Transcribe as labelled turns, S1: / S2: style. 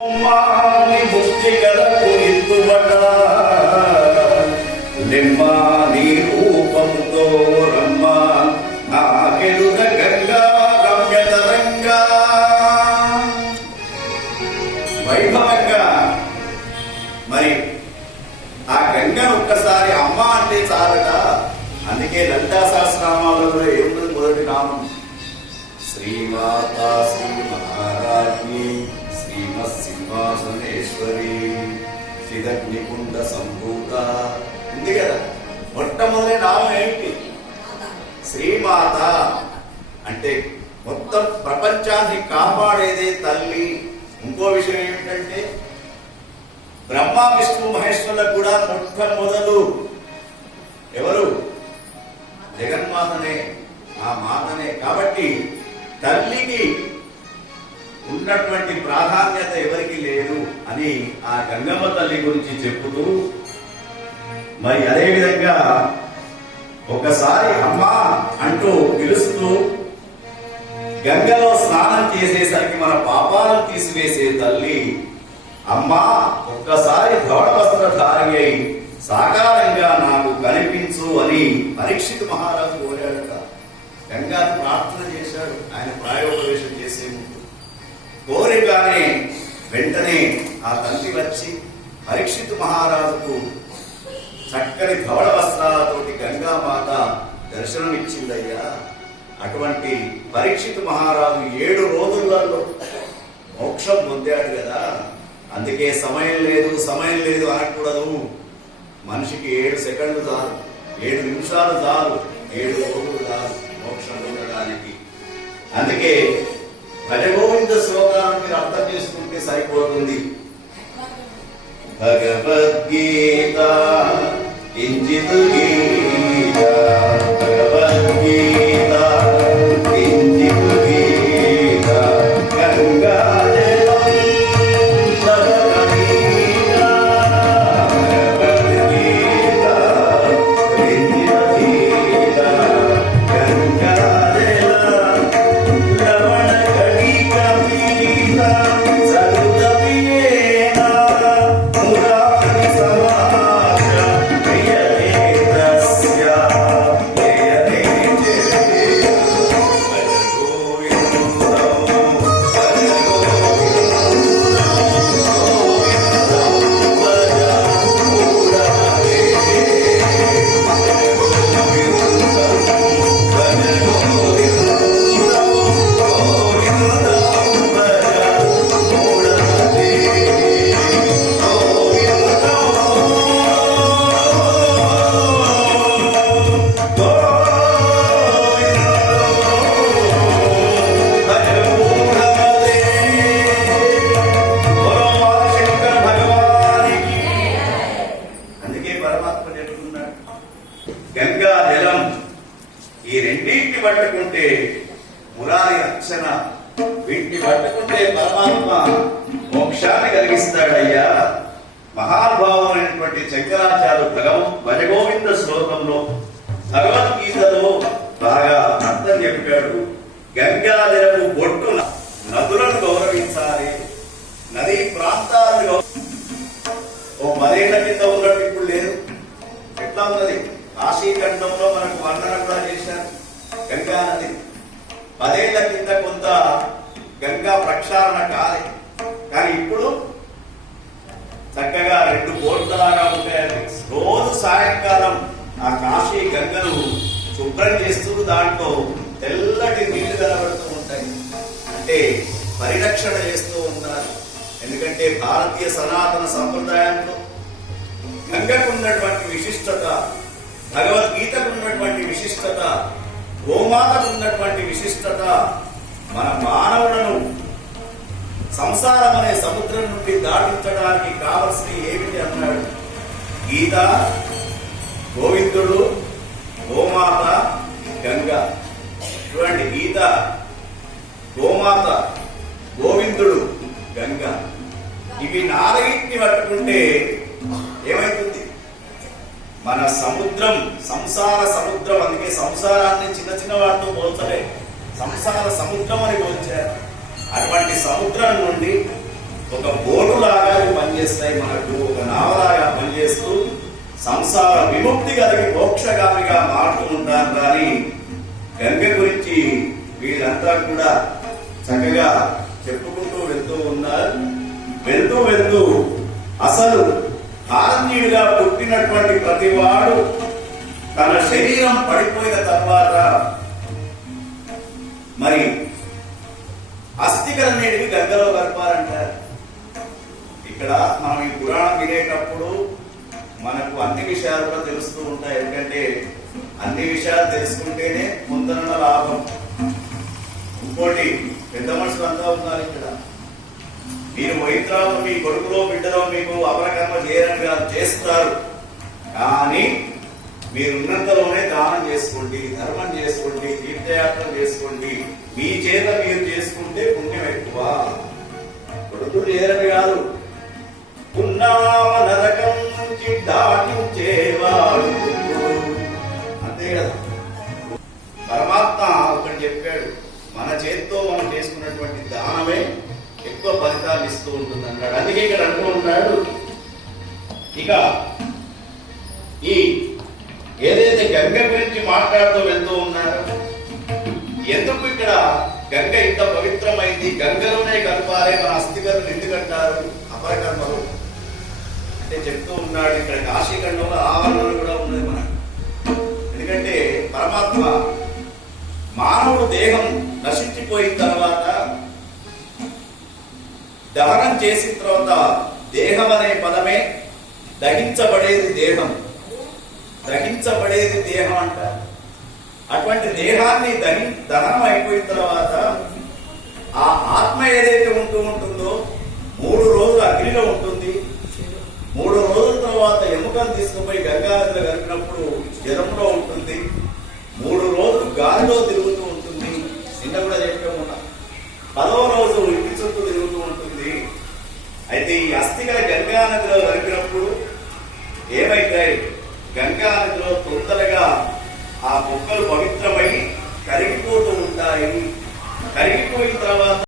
S1: మాని ముక్తి కలకు ఇత్తుబట నీ రూపంతో రమ్మ నాకెదుర గంగా రమ్యతరంగా వైభవంగా. మరి ఆ గంగను ఒక్కసారి అమ్మ అంటే చాలట. అందుకే లలితా సహస్రనామాలలో ఏముంది మొదటి నామం? శ్రీమాతా శ్రీ మహారాజ్ శ్రీదగ్నికుండ సంభూత ఉంది కదా? మొట్టమొదటి నామం ఏమిటి శ్రీమాత. అంటే మొత్తం ప్రపంచాన్ని కాపాడేదే తల్లి. ఇంకో విషయం ఏమిటంటే బ్రహ్మ విష్ణు మహేశ్వరులకు కూడా మొట్టమొదలు ఎవరు? జగన్మాతనే ఆ మాతనే. కాబట్టి తల్లికి ఉన్నటువంటి ప్రాధాన్యత ఎవరికి లేదు అని ఆ గంగమ్మ తల్లి గురించి చెప్పుతూ మరి అదే విధంగా ఒకసారి అమ్మా అంటూ పిలుస్తూ గంగలో స్నానం చేసేసరికి మన పాపాలను తీసివేసే తల్లి అమ్మా ఒక్కసారి ధవళ వస్త్రధారి అయి సాకారంగా నాకు కనిపించు అని పరీక్షిత్ మహారాజు కోరాడట. కోరిగానే వెంటనే ఆ తండ్రి వచ్చి పరీక్షిత్ మహారాజుకు చక్కని ధవళ వస్త్రాలతోటి గంగామాత దర్శనమిచ్చిందయ్యా. అటువంటి పరీక్షిత్ మహారాజు ఏడు రోజులలో మోక్షం పొందాడు కదా. అందుకే సమయం లేదు సమయం లేదు అనకూడదు. మనిషికి ఏడు సెకండ్లు చాలు ఏడు నిమిషాలు చాలు ఏడు రోజులు చాలు మోక్షం పొందడానికి. అందుకే భజగోవింద శ్లోకాలను మీరు అర్థం చేసుకుంటే సరిపోతుంది. భగవద్గీత కించిత్ గీత మహానుభావులైనటువంటి శంకరాచార్య భగవ భజగోవింద శ్లోకంలో భగవద్గీతలో బాగా అర్థం చెప్పాడు. గంగాజలము బొట్టు నదులను గౌరవించాలి. నదీ ప్రాంతాలను గౌరవ ఓ పదేళ్ళ కింద ఉన్నట్టు ఇప్పుడు లేదు. ఎట్లా ఉన్నది? కాశీఖండంలో మనకు వర్ణన కూడా చేశారు గంగా నది పదేళ్ళ కింద కొంత గంగా ప్రక్షాళన కాలే. కానీ ఇప్పుడు చక్కగా రెండు బోట్లలాగా ఉంటాయని రోజు సాయంకాలం ఆ కాశీ గంగను శుభ్రం చేస్తూ దాంట్లో తెల్లటి నీళ్ళు కనబడుతూ ఉంటాయి. అంటే పరిరక్షణ చేస్తూ ఉన్నారు ఎందుకంటే భారతీయ సనాతన సంప్రదాయంలో గంగకు ఉన్నటువంటి విశిష్టత భగవద్గీతకు ఉన్నటువంటి విశిష్టత గోమాతకు ఉన్నటువంటి విశిష్టత మన మానవులను సంసారం అనే సముద్రం నుండి దాటించడానికి కావలసినవి ఏమిటి అన్నాడు. గీత గోవిందుడు గోమాత గంగ. చూడండి గీత గోమాత గోవిందుడు గంగ. ఇవి నాలుగింటిని పట్టుకుంటే ఏమైతుంది? మన సముద్రం సంసార సముద్రం అందుకే సంసారాన్ని చిన్న చిన్న వాటితో పోల్చలే. సంసార సముద్రం అని పోల్చారు. అటువంటి సముద్రం నుండి ఒక బోటులాగా పనిచేస్తాయి. మనకు ఒక నావలాగా పనిచేస్తూ సంసార విముక్తి కలిగి మోక్షగామిగా మారుతూ ఉంటాను కానీ గంగ గురించి వీళ్ళంతా కూడా చక్కగా చెప్పుకుంటూ వెళ్తూ ఉన్నారు. వెళ్తూ వెళ్తూ అసలు భారతీయుడిగా పుట్టినటువంటి ప్రతివాడు తన శరీరం పడిపోయిన తర్వాత మరి అస్థికలు అనేటివి గంగలో కలపాలంటారు ఇక్కడ మనం ఈ పురాణం వినేటప్పుడు మనకు అన్ని విషయాలు కూడా తెలుస్తూ ఉంటాయి. ఎందుకంటే అన్ని విషయాలు తెలుసుకుంటేనే ముందన్న లాభం. ఇంకోటి పెద్ద మనుషులు అంతా ఉన్నారు ఇక్కడ. మీరు వైద్యులు మీ కొడుకులో బిడ్డలో మీకు అపరకర్మ చేయరని కాదు చేస్తారు. కానీ మీరున్నంతలోనే దానం చేసుకోండి ధర్మం చేసుకోండి తీర్థయాత్ర చేసుకోండి. మీ చేత మీరు చేసుకుంటే పుణ్యం ఎక్కువ. కొడుకులు చేయరని కాదు. పున్నామ నరకం నుంచి దాటించేవాడు అంతే కదా. పరమాత్మ ఒకటి చెప్పాడు మన చేత్తో మనం చేసుకున్నటువంటి దానమే ఎక్కువ ఫలితాలు ఇస్తూ ఉంటుంది అన్నాడు అందుకే ఇక్కడ అంటూ ఉన్నాడు ఇక ఈ ఏదైతే గంగ గురించి మాట్లాడుతూ వెళ్తూ ఉన్నారు ఎందుకు ఇక్కడ గంగ ఇంత పవిత్రమైంది? గంగలోనే కలపాలి మన అస్థికలను ఎందుకంటారు అపరకర్మలు. అంటే చెప్తూ ఉన్నాడు ఇక్కడ కాశీఖండంలో ఆవరణలు కూడా ఉన్నది మనకు. ఎందుకంటే పరమాత్మ మానవుడు దేహం నశించిపోయిన తర్వాత దహనం చేసిన తర్వాత దేహం అనే పదమే దహించబడేది దేహం. దహించబడేది దేహం అంటారు అటువంటి దేహాన్ని దహి దహనం అయిపోయిన తర్వాత ఆ ఆత్మ ఏదైతే ఉంటూ ఉంటుందో మూడు రోజులు అగ్నిలో ఉంటుంది. మూడు రోజుల తర్వాత ఎముకను తీసుకుపోయి గంగానదిలో కలిపినప్పుడు జలంలో ఉంటుంది. మూడు రోజులు గాలిలో తిరుగుతూ ఉంటుంది. నిన్న కూడా చెప్పాము పదవ రోజు ఇంటి చుట్టూ తిరుగుతూ ఉంటుంది. అయితే ఈ అస్థికల గంగానదిలో కలిపి కలిపినప్పుడు ఏమైతాయి గంగా నదిలో తొందరగా ఆ